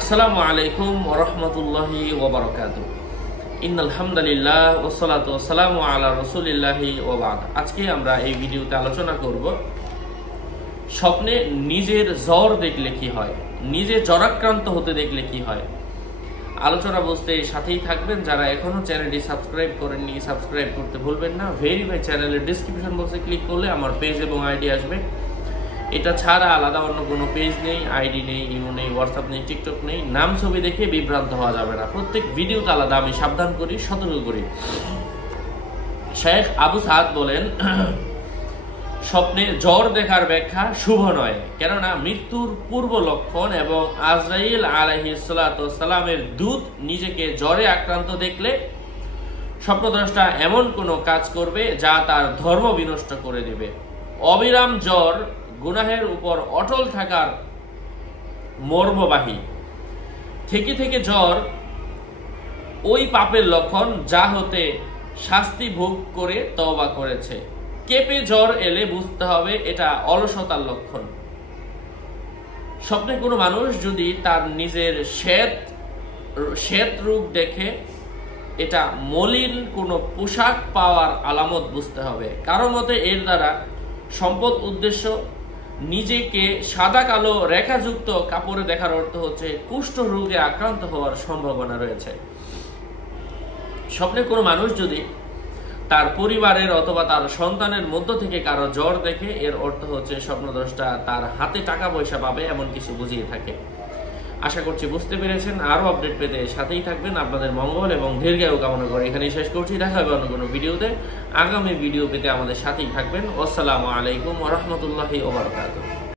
আসসালামু আলাইকুম ওয়া রাহমাতুল্লাহি ওয়া বারাকাতুহু। ইন্নাল হামদুলিল্লাহ ওয়াস সালাতু ওয়াস সালামু আলা রাসূলিল্লাহি ওয়া বা'দ। আজকে আমরা এই ভিডিওতে আলোচনা করব স্বপ্নে নিজের জ্বর দেখলে কি হয়, নিজে জ্বরাক্রান্ত হতে দেখলে কি হয়। আলোচনা বুঝতে সাথেই থাকবেন। যারা এখনো চ্যানেলটি সাবস্ক্রাইব করেননি সাবস্ক্রাইব করতে ভুলবেন না। ভেরিফাই চ্যানেলের ডেসক্রিপশন বক্সে ক্লিক করলে আমার পেজ এবং আইডি আসবে। এটা ছাড়া আলাদা অন্য কোনো পেজ নেই, আইডি নেই, ইমো নেই, হোয়াটসঅ্যাপ নেই, টিকটক নেই। নাম ছবি দেখে বিভ্রান্ত হওয়া যাবে না। প্রত্যেক ভিডিওতে আলাদা আমি সাবধান করি, সতর্ক করি। শেখ আবু সাদ বলেন, স্বপ্নে জ্বর দেখার ব্যাখ্যা শুভ নয়, কেননা মৃত্যুর পূর্ব লক্ষণ এবং আজরাইল আলাইহিস সালাতু ওয়াস সালামের দূত নিজেকে জ্বরে আক্রান্ত দেখলে স্বপ্নদ্রষ্টা এমন কোনো কাজ করবে যা তার ধর্ম বিনষ্ট করে দেবে। অবিরাম জ্বর গুনাহের উপর অটল থাকার মর্মবাহী। থেকে থেকে জ্বর ওই পাপের লক্ষণ যা হতে শাস্তি ভোগ করে তওবা করেছে। কেঁপে জ্বর এলে বুঝতে হবে এটা অলসতার লক্ষণ। স্বপ্নে কোনো মানুষ যদি তার নিজের শ্বেত রোগ দেখে, এটা মলিন কোনো পোশাক পাওয়ার আলামত বুঝতে হবে। কারো মতে এর দ্বারা সম্পদ উদ্দেশ্য। নিজেকে সাদা কালো রেখাযুক্ত কাপড়ে দেখার অর্থ হচ্ছে কুষ্ঠ রোগে আক্রান্ত হওয়ার সম্ভাবনা রয়েছে। স্বপ্নে কোনো মানুষ যদি তার পরিবারের অথবা তার সন্তানের মধ্য থেকে কারো জ্বর দেখে, এর অর্থ হচ্ছে স্বপ্নদ্রষ্টা তার হাতে টাকা পয়সা পাবে এমন কিছু বুঝিয়ে থাকে। আশা করছি বুঝতে পেরেছেন। আরো আপডেট পেতে সাথেই থাকবেন। আপনাদের মঙ্গল এবং দীর্ঘায়ু কামনা করে এখানেই শেষ করছি। দেখা হবে অন্য কোনো ভিডিওতে। আগামী ভিডিও পেতে আমাদের সাথেই থাকবেন। আসসালামু আলাইকুম ওয়া রাহমাতুল্লাহি ওয়া বারাকাতুহু।